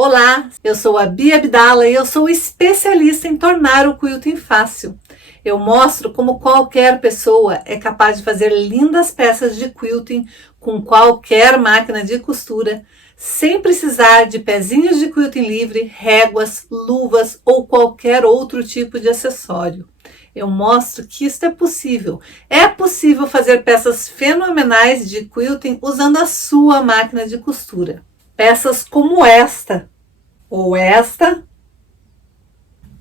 Olá, eu sou a Bia Abdala e eu sou especialista em tornar o quilting fácil. Eu mostro como qualquer pessoa é capaz de fazer lindas peças de quilting com qualquer máquina de costura, sem precisar de pezinhos de quilting livre, réguas, luvas ou qualquer outro tipo de acessório. Eu mostro que isso é possível. É possível fazer peças fenomenais de quilting usando a sua máquina de costura. Peças como esta ou esta,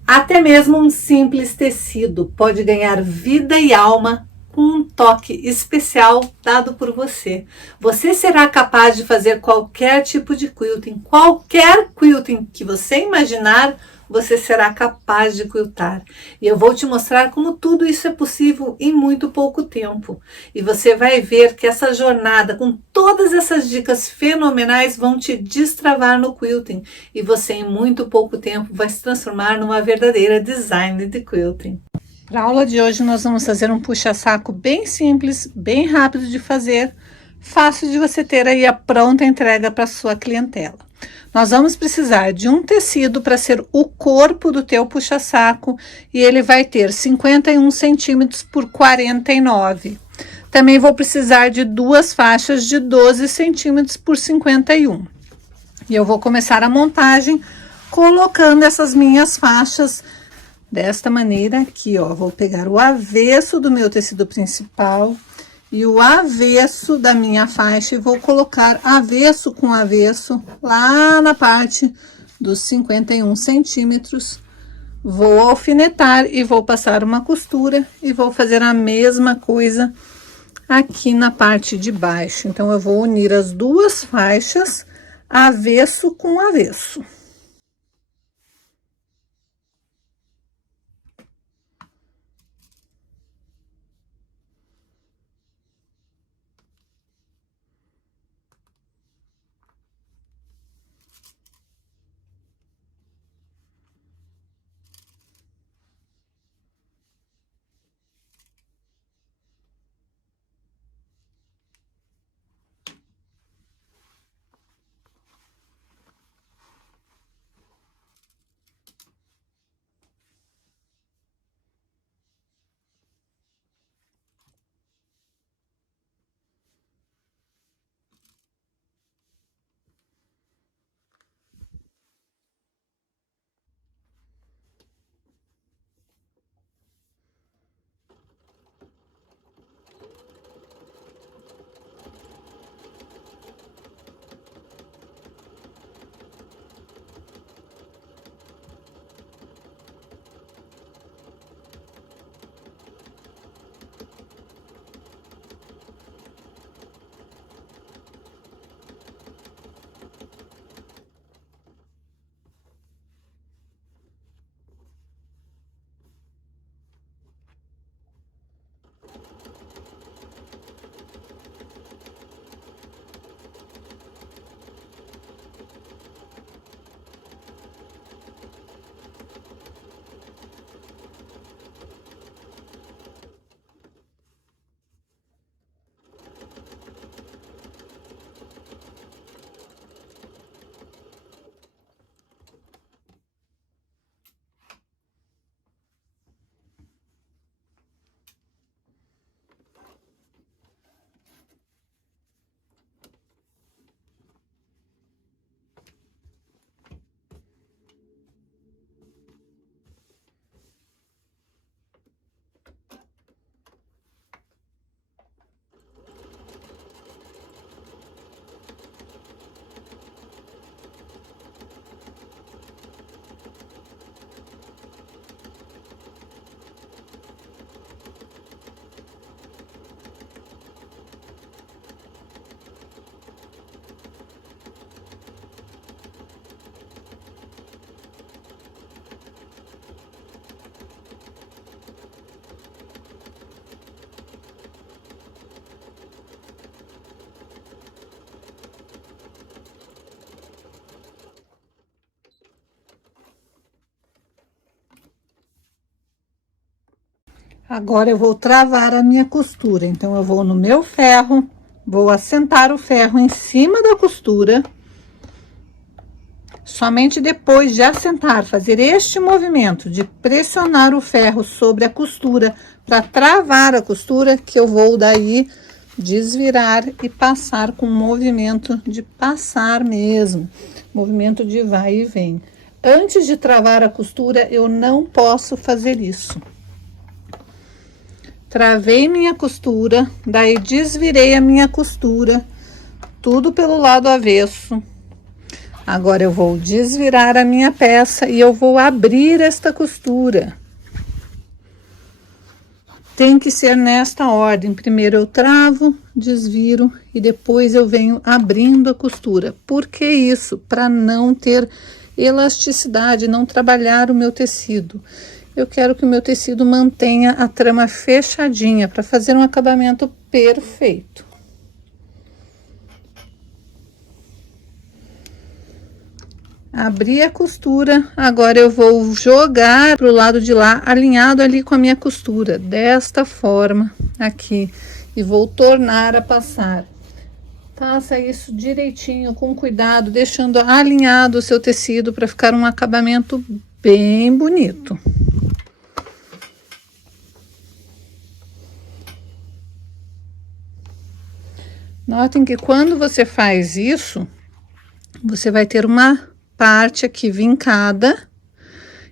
até mesmo um simples tecido pode ganhar vida e alma com um toque especial dado por você. Você será capaz de fazer qualquer tipo de qualquer quilting que você imaginar, você será capaz de quiltar. E eu vou te mostrar como tudo isso é possível em muito pouco tempo. E você vai ver que essa jornada com todas essas dicas fenomenais vão te destravar no quilting. E você em muito pouco tempo vai se transformar numa verdadeira designer de quilting. Para a aula de hoje nós vamos fazer um puxa-saco bem simples, bem rápido de fazer, fácil de você ter aí a pronta entrega para sua clientela. Nós vamos precisar de um tecido para ser o corpo do teu puxa-saco e ele vai ter 51 centímetros por 49. Também vou precisar de duas faixas de 12 centímetros por 51. E eu vou começar a montagem colocando essas minhas faixas desta maneira aqui, ó. Vou pegar o avesso do meu tecido principal e o avesso da minha faixa e vou colocar avesso com avesso lá na parte dos 51 centímetros. Vou alfinetar e vou passar uma costura e vou fazer a mesma coisa aqui na parte de baixo. Então, eu vou unir as duas faixas, avesso com avesso. Agora eu vou travar a minha costura, então eu vou no meu ferro, vou assentar o ferro em cima da costura, Somente depois de assentar, fazer este movimento de pressionar o ferro sobre a costura para travar a costura, que eu vou daí desvirar e passar com movimento de passar mesmo, movimento de vai e vem. Antes de travar a costura, eu não posso fazer isso. Travei minha costura, daí desvirei a minha costura, tudo pelo lado avesso. Agora eu vou desvirar a minha peça e eu vou abrir esta costura. Tem que ser nesta ordem. Primeiro eu travo, desviro e depois eu venho abrindo a costura. Por que isso? Para não ter elasticidade, não trabalhar o meu tecido. Eu quero que o meu tecido mantenha a trama fechadinha para fazer um acabamento perfeito. Abri a costura, agora eu vou jogar pro lado de lá, alinhado ali com a minha costura, desta forma aqui, e vou tornar a passar. Faça isso direitinho, com cuidado, deixando alinhado o seu tecido para ficar um acabamento bem bonito. Notem que quando você faz isso, você vai ter uma parte aqui vincada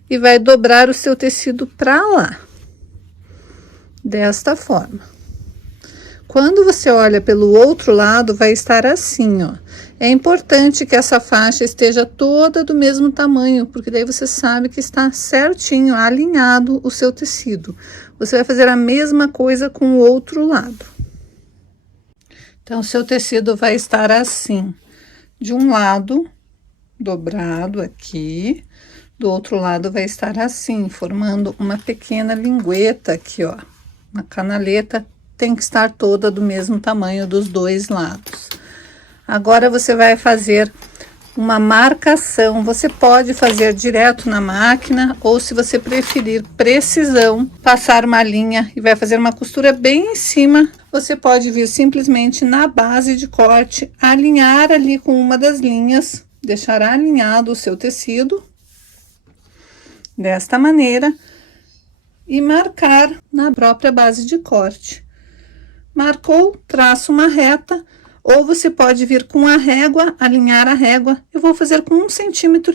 e vai dobrar o seu tecido para lá, desta forma. Quando você olha pelo outro lado, vai estar assim, ó. É importante que essa faixa esteja toda do mesmo tamanho, porque daí você sabe que está certinho, alinhado o seu tecido. Você vai fazer a mesma coisa com o outro lado. Então, o seu tecido vai estar assim, de um lado dobrado aqui, do outro lado vai estar assim, formando uma pequena lingueta aqui, ó. Uma canaleta tem que estar toda do mesmo tamanho dos dois lados. Agora você vai fazer uma marcação. Você pode fazer direto na máquina ou, se você preferir precisão, passar uma linha e vai fazer uma costura bem em cima. Você pode vir simplesmente na base de corte, alinhar ali com uma das linhas, deixar alinhado o seu tecido desta maneira e marcar na própria base de corte. Marcou, traça uma reta, ou você pode vir com a régua, alinhar a régua. Eu vou fazer com 1,5 centímetro.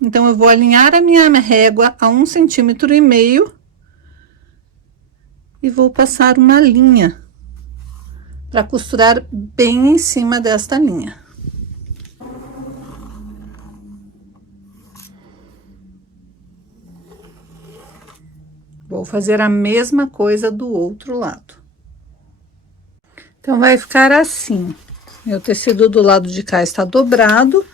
Então, eu vou alinhar a minha régua a 1,5 centímetro e vou passar uma linha para costurar bem em cima desta linha. Vou fazer a mesma coisa do outro lado. Então, vai ficar assim. Meu tecido do lado de cá está dobrado.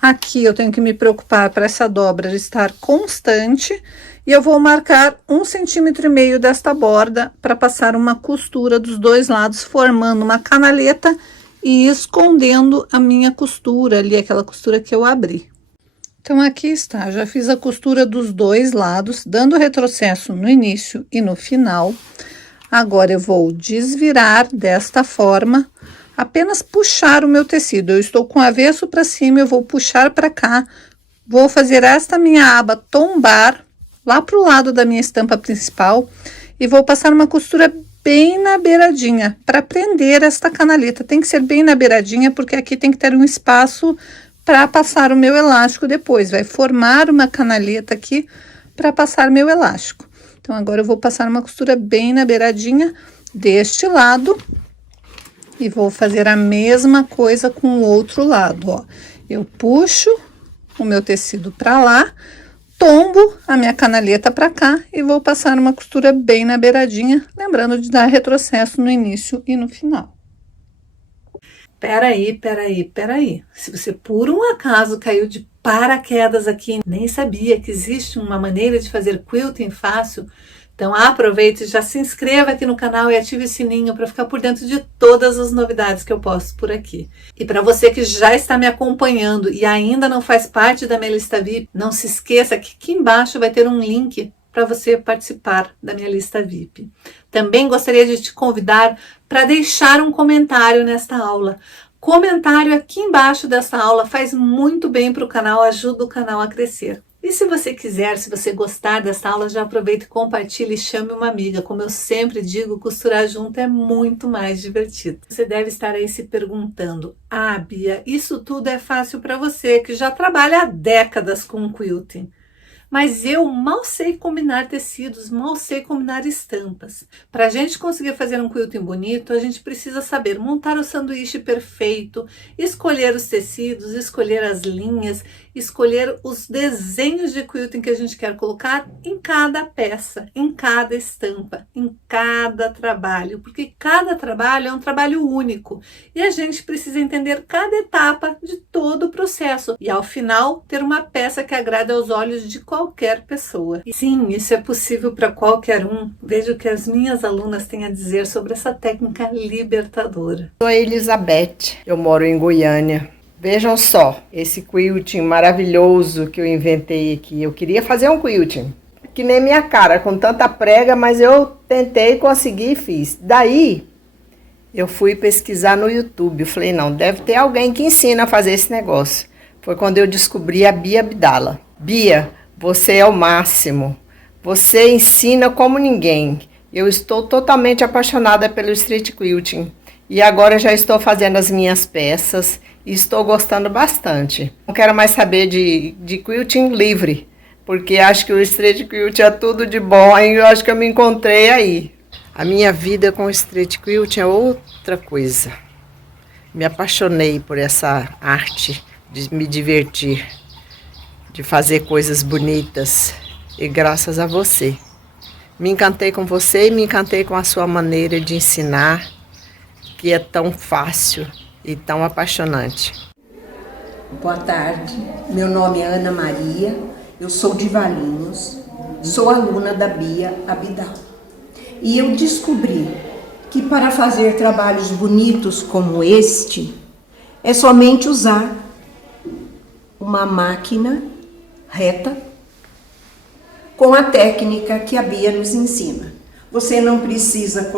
Aqui eu tenho que me preocupar para essa dobra estar constante. E eu vou marcar 1,5 centímetro desta borda para passar uma costura dos dois lados, formando uma canaleta e escondendo a minha costura ali, aquela costura que eu abri. Então, aqui está, já fiz a costura dos dois lados, dando retrocesso no início e no final. Agora, eu vou desvirar desta forma, apenas puxar o meu tecido. Eu estou com o avesso para cima, eu vou puxar para cá, vou fazer esta minha aba tombar lá pro lado da minha estampa principal e vou passar uma costura bem na beiradinha, para prender esta canaleta. Tem que ser bem na beiradinha, porque aqui tem que ter um espaço para passar o meu elástico depois. Vai formar uma canaleta aqui para passar meu elástico. Então, agora eu vou passar uma costura bem na beiradinha deste lado e vou fazer a mesma coisa com o outro lado, ó. Eu puxo o meu tecido para lá, tombo a minha canaleta para cá e vou passar uma costura bem na beiradinha, lembrando de dar retrocesso no início e no final. Peraí. Se você por um acaso caiu de paraquedas aqui, nem sabia que existe uma maneira de fazer quilting fácil, então aproveite e já se inscreva aqui no canal e ative o sininho para ficar por dentro de todas as novidades que eu posto por aqui. E para você que já está me acompanhando e ainda não faz parte da minha lista VIP, não se esqueça que aqui embaixo vai ter um link para você participar da minha lista VIP. Também gostaria de te convidar para deixar um comentário nesta aula. Comentário aqui embaixo dessa aula faz muito bem para o canal, ajuda o canal a crescer. E se você quiser, se você gostar dessa aula, já aproveita e compartilhe e chame uma amiga. Como eu sempre digo, costurar junto é muito mais divertido. Você deve estar aí se perguntando: ah, Bia, isso tudo é fácil para você, que já trabalha há décadas com quilting. Mas eu mal sei combinar tecidos, mal sei combinar estampas. Para a gente conseguir fazer um quilting bonito, a gente precisa saber montar o sanduíche perfeito, escolher os tecidos, escolher as linhas, escolher os desenhos de quilting que a gente quer colocar em cada peça, em cada estampa, em cada trabalho, porque cada trabalho é um trabalho único e a gente precisa entender cada etapa de todo o processo e ao final ter uma peça que agrade aos olhos de qualquer pessoa. E sim, isso é possível para qualquer um. Veja o que as minhas alunas têm a dizer sobre essa técnica libertadora. Sou a Elizabeth, eu moro em Goiânia. Vejam só, esse quilting maravilhoso que eu inventei aqui. Eu queria fazer um quilting, que nem minha cara, com tanta prega, mas eu tentei, consegui e fiz. Daí, eu fui pesquisar no YouTube. Eu falei, não, deve ter alguém que ensina a fazer esse negócio. Foi quando eu descobri a Bia Abdala. Bia, você é o máximo. Você ensina como ninguém. Eu estou totalmente apaixonada pelo street quilting. E agora já estou fazendo as minhas peças e estou gostando bastante. Não quero mais saber de quilting livre, porque acho que o street quilting é tudo de bom e eu acho que eu me encontrei aí. A minha vida com o street quilting é outra coisa. Me apaixonei por essa arte de me divertir, de fazer coisas bonitas e graças a você. Me encantei com você e me encantei com a sua maneira de ensinar, que é tão fácil e tão apaixonante. Boa tarde, meu nome é Ana Maria, eu sou de Valinhos, sou aluna da Bia Abdala. E eu descobri que para fazer trabalhos bonitos como este, é somente usar uma máquina reta com a técnica que a Bia nos ensina. Você não precisa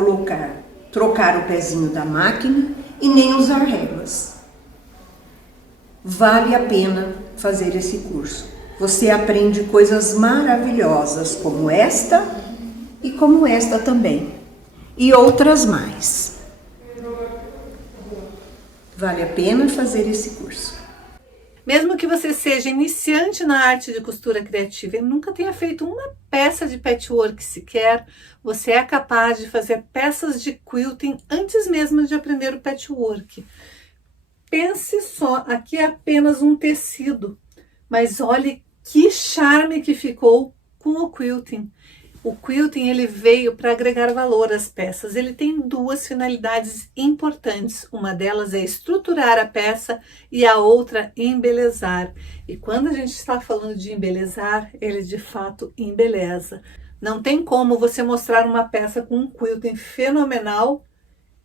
trocar o pezinho da máquina e nem usar réguas. Vale a pena fazer esse curso. Você aprende coisas maravilhosas como esta e como esta também. E outras mais. Vale a pena fazer esse curso. Mesmo que você seja iniciante na arte de costura criativa e nunca tenha feito uma peça de patchwork sequer, você é capaz de fazer peças de quilting antes mesmo de aprender o patchwork. Pense só, aqui é apenas um tecido, mas olhe que charme que ficou com o quilting. O quilting ele veio para agregar valor às peças. Ele tem duas finalidades importantes. Uma delas é estruturar a peça e a outra embelezar. E quando a gente está falando de embelezar, ele de fato embeleza. Não tem como você mostrar uma peça com um quilting fenomenal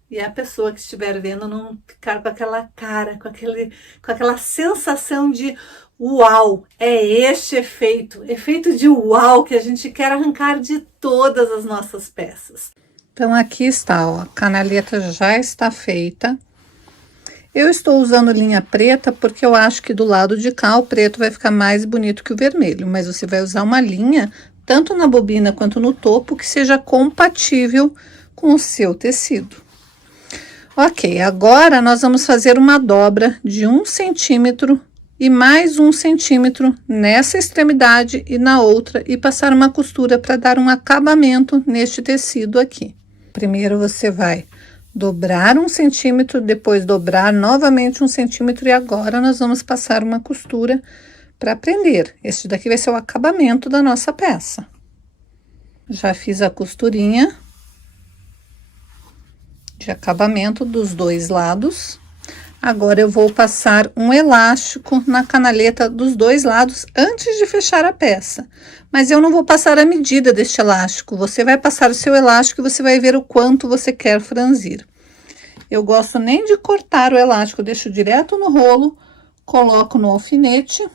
e a pessoa que estiver vendo não ficar com aquela cara, com aquela sensação de uau. É este efeito de uau que a gente quer arrancar de todas as nossas peças. Então aqui está, ó, a canaleta já está feita. Eu estou usando linha preta porque eu acho que do lado de cá o preto vai ficar mais bonito que o vermelho, mas você vai usar uma linha tanto na bobina quanto no topo que seja compatível com o seu tecido. Ok, agora nós vamos fazer uma dobra de 1 centímetro e mais 1 centímetro nessa extremidade e na outra e passar uma costura para dar um acabamento neste tecido aqui. Primeiro você vai dobrar 1 centímetro, depois dobrar novamente 1 centímetro e agora nós vamos passar uma costura para prender. Este daqui vai ser o acabamento da nossa peça. Já fiz a costurinha de acabamento dos dois lados. Agora eu vou passar um elástico na canaleta dos dois lados antes de fechar a peça. Mas eu não vou passar a medida deste elástico. Você vai passar o seu elástico e você vai ver o quanto você quer franzir. Eu gosto nem de cortar o elástico, eu deixo direto no rolo, coloco no alfinete.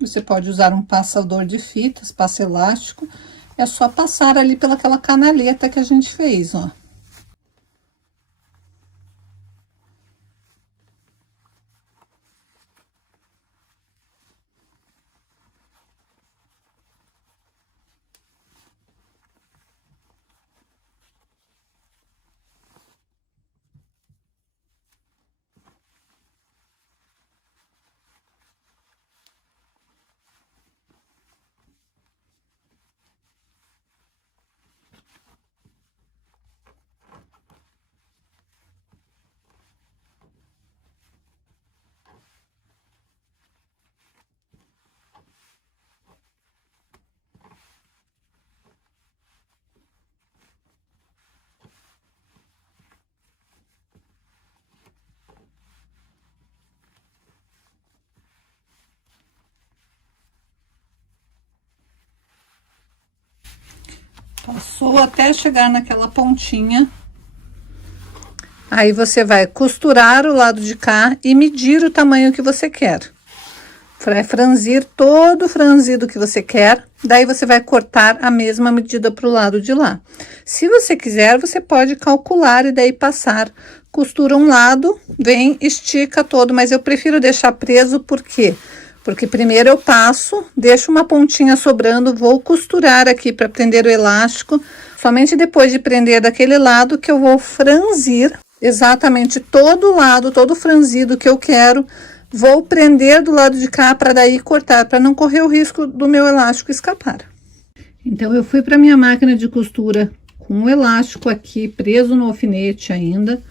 Você pode usar um passador de fitas, passa elástico. É só passar ali pelaquela canaleta que a gente fez, ó. Passou até chegar naquela pontinha. Aí você vai costurar o lado de cá e medir o tamanho que você quer. Vai franzir todo o franzido que você quer, daí você vai cortar a mesma medida para o lado de lá. Se você quiser, você pode calcular e daí passar. Costura um lado, vem, estica todo, mas eu prefiro deixar preso, por quê? Porque primeiro eu passo, deixo uma pontinha sobrando, vou costurar aqui para prender o elástico. Somente depois de prender daquele lado que eu vou franzir exatamente todo o lado, todo franzido que eu quero. Vou prender do lado de cá para daí cortar, para não correr o risco do meu elástico escapar. Então, eu fui para minha máquina de costura com o elástico aqui preso no alfinete ainda.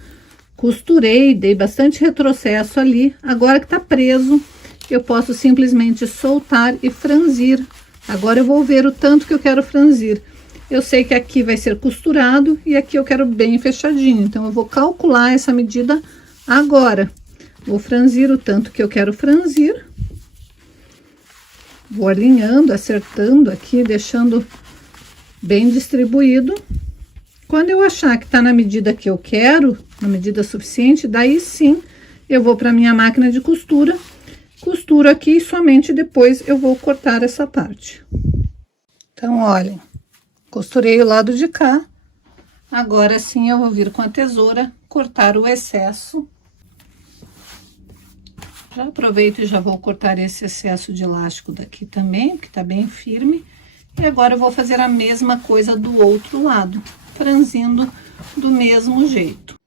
Costurei, dei bastante retrocesso ali. Agora que tá preso, eu posso simplesmente soltar e franzir. Agora eu vou ver o tanto que eu quero franzir. Eu sei que aqui vai ser costurado e aqui eu quero bem fechadinho. Então, eu vou calcular essa medida agora. Vou franzir o tanto que eu quero franzir. Vou alinhando, acertando aqui, deixando bem distribuído. Quando eu achar que tá na medida que eu quero, na medida suficiente, daí sim eu vou para minha máquina de costura, costuro aqui e somente depois eu vou cortar essa parte. Então, olhem, costurei o lado de cá. Agora sim eu vou vir com a tesoura, cortar o excesso. Já aproveito e já vou cortar esse excesso de elástico daqui também, que tá bem firme. E agora eu vou fazer a mesma coisa do outro lado, franzindo do mesmo jeito.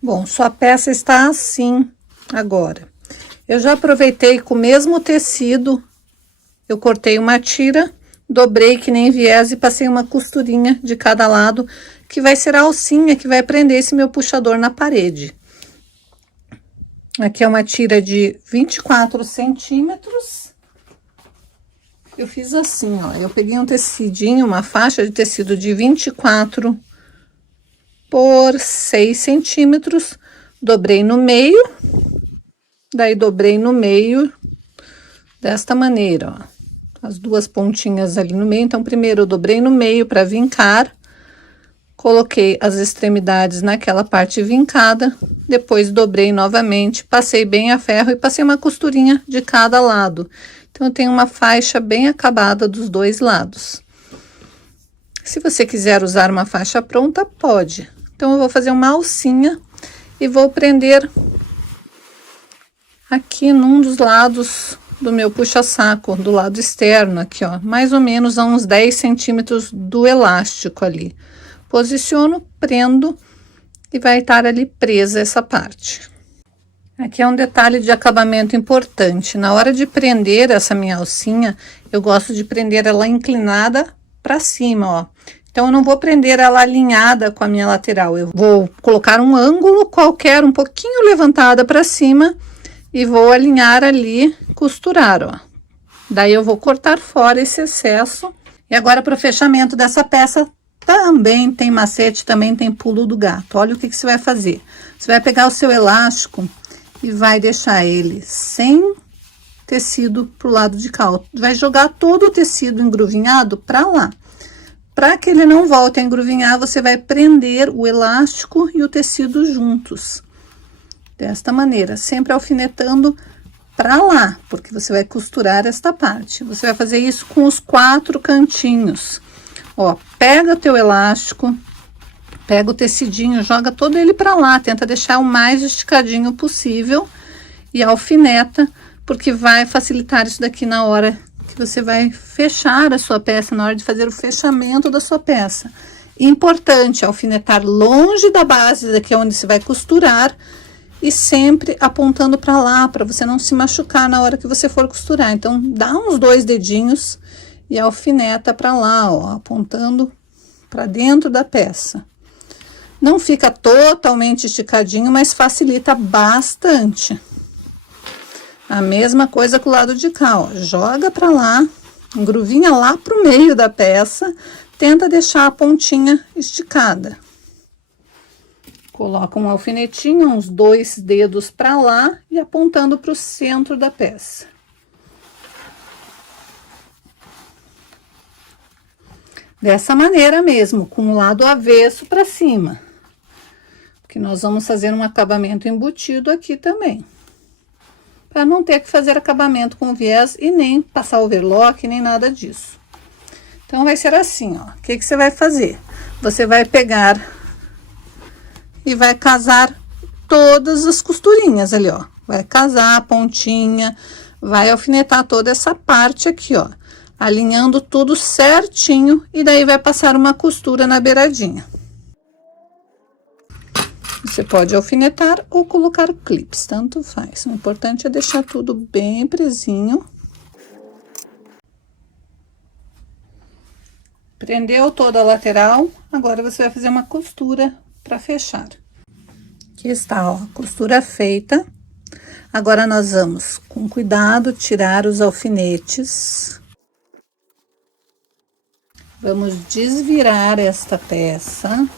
Bom, sua peça está assim agora. Eu já aproveitei com o mesmo tecido, eu cortei uma tira, dobrei que nem viés e passei uma costurinha de cada lado, que vai ser a alcinha que vai prender esse meu puxador na parede. Aqui é uma tira de 24 centímetros. Eu fiz assim, ó, eu peguei um tecidinho, uma faixa de tecido de 24 por 6 centímetros, dobrei no meio, daí dobrei no meio desta maneira, ó, as duas pontinhas ali no meio. Então, primeiro eu dobrei no meio para vincar, coloquei as extremidades naquela parte vincada, depois dobrei novamente, passei bem a ferro e passei uma costurinha de cada lado. Então, eu tenho uma faixa bem acabada dos dois lados. Se você quiser usar uma faixa pronta, pode. Então, eu vou fazer uma alcinha e vou prender aqui num dos lados do meu puxa-saco, do lado externo aqui, ó, mais ou menos a uns 10 centímetros do elástico ali. Posiciono, prendo e vai estar ali presa essa parte. Aqui é um detalhe de acabamento importante. Na hora de prender essa minha alcinha, eu gosto de prender ela inclinada para cima, ó. Então, eu não vou prender ela alinhada com a minha lateral. Eu vou colocar um ângulo qualquer, um pouquinho levantada para cima, e vou alinhar ali, costurar, ó. Daí, eu vou cortar fora esse excesso. E agora, para o fechamento dessa peça, também tem macete, também tem pulo do gato. Olha o que você vai fazer. Você vai pegar o seu elástico e vai deixar ele sem tecido pro lado de cá. Vai jogar todo o tecido engruvinhado para lá. Para que ele não volte a engruvinhar, você vai prender o elástico e o tecido juntos. Desta maneira, sempre alfinetando para lá, porque você vai costurar esta parte. Você vai fazer isso com os 4 cantinhos. Ó, pega o teu elástico, pega o tecidinho, joga todo ele para lá, tenta deixar o mais esticadinho possível e alfineta, porque vai facilitar isso daqui na hora que você vai fechar a sua peça, na hora de fazer o fechamento da sua peça. Importante alfinetar longe da base, daqui onde você vai costurar, e sempre apontando para lá, para você não se machucar na hora que você for costurar. Então, dá uns 2 dedinhos e alfineta para lá, ó, apontando para dentro da peça. Não fica totalmente esticadinho, mas facilita bastante. A mesma coisa com o lado de cá, ó, joga para lá, engruvinha lá pro meio da peça, tenta deixar a pontinha esticada. Coloca um alfinetinho, uns 2 dedos para lá e apontando para o centro da peça. Dessa maneira mesmo, com o lado avesso para cima. Porque nós vamos fazer um acabamento embutido aqui também. Para não ter que fazer acabamento com viés e nem passar overlock, nem nada disso. Então, vai ser assim, ó. O que você vai fazer? Você vai pegar e vai casar todas as costurinhas ali, ó. Vai casar a pontinha, vai alfinetar toda essa parte aqui, ó. Alinhando tudo certinho e daí vai passar uma costura na beiradinha. Você pode alfinetar ou colocar clips, tanto faz. O importante é deixar tudo bem presinho. Prendeu toda a lateral, agora você vai fazer uma costura para fechar. Aqui está, ó, a costura feita. Agora nós vamos, com cuidado, tirar os alfinetes. Vamos desvirar esta peça.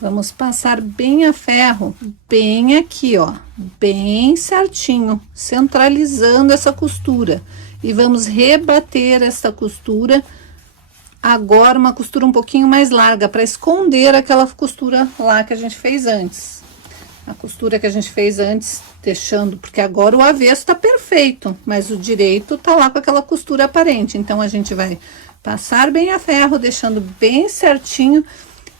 Vamos passar bem a ferro, bem aqui, ó, bem certinho, centralizando essa costura. E vamos rebater essa costura, agora uma costura um pouquinho mais larga, para esconder aquela costura lá que a gente fez antes. A costura que a gente fez antes, deixando, porque agora o avesso tá perfeito, mas o direito tá lá com aquela costura aparente. Então, a gente vai passar bem a ferro, deixando bem certinho.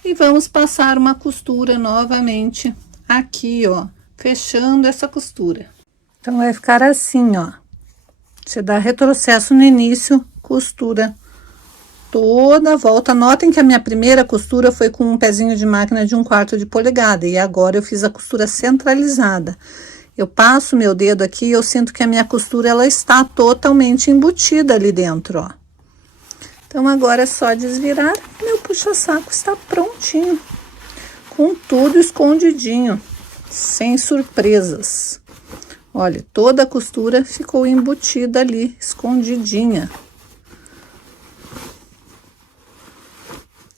E vamos passar uma costura novamente aqui, ó, fechando essa costura. Então, vai ficar assim, ó. Você dá retrocesso no início, costura toda a volta. Notem que a minha primeira costura foi com um pezinho de máquina de 1/4 de polegada. E agora eu fiz a costura centralizada. Eu passo meu dedo aqui e eu sinto que a minha costura, ela está totalmente embutida ali dentro, ó. Então, agora é só desvirar, meu puxa-saco está prontinho, com tudo escondidinho, sem surpresas. Olha, toda a costura ficou embutida ali, escondidinha.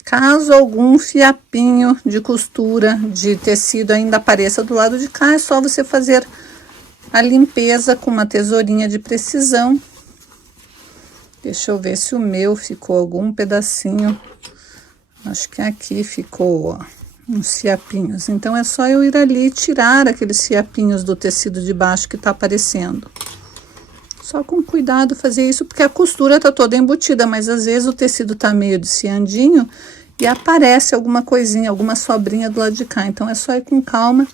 Caso algum fiapinho de costura de tecido ainda apareça do lado de cá, é só você fazer a limpeza com uma tesourinha de precisão. Deixa eu ver se o meu ficou algum pedacinho. Acho que aqui ficou, ó, uns fiapinhos. Então, é só eu ir ali e tirar aqueles fiapinhos do tecido de baixo que tá aparecendo. Só com cuidado fazer isso, porque a costura tá toda embutida, mas às vezes o tecido tá meio desfiandinho e aparece alguma coisinha, alguma sobrinha do lado de cá. Então, é só ir com calma,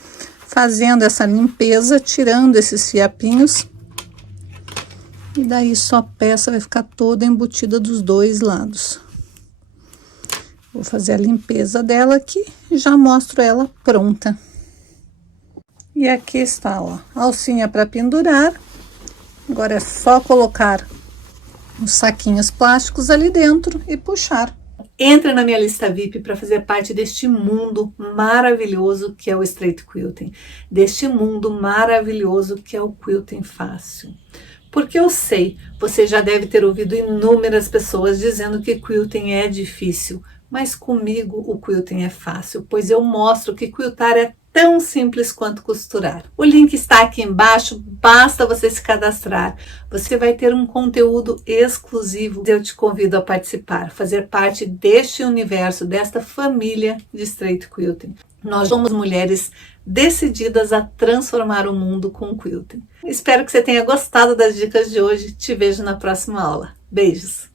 fazendo essa limpeza, tirando esses fiapinhos. E daí, só a peça vai ficar toda embutida dos 2 lados. Vou fazer a limpeza dela aqui e já mostro ela pronta. E aqui está, ó, a alcinha para pendurar. Agora é só colocar os saquinhos plásticos ali dentro e puxar. Entre na minha lista VIP para fazer parte deste mundo maravilhoso que é o Straight Quilting, deste mundo maravilhoso que é o Quilting Fácil. Porque eu sei, você já deve ter ouvido inúmeras pessoas dizendo que quilting é difícil, mas comigo o quilting é fácil, pois eu mostro que quiltar é tão simples quanto costurar. O link está aqui embaixo, basta você se cadastrar. Você vai ter um conteúdo exclusivo. Eu te convido a participar, fazer parte deste universo, desta família de Straight Quilting. Nós somos mulheres decididas a transformar o mundo com o quilting. Espero que você tenha gostado das dicas de hoje. Te vejo na próxima aula. Beijos!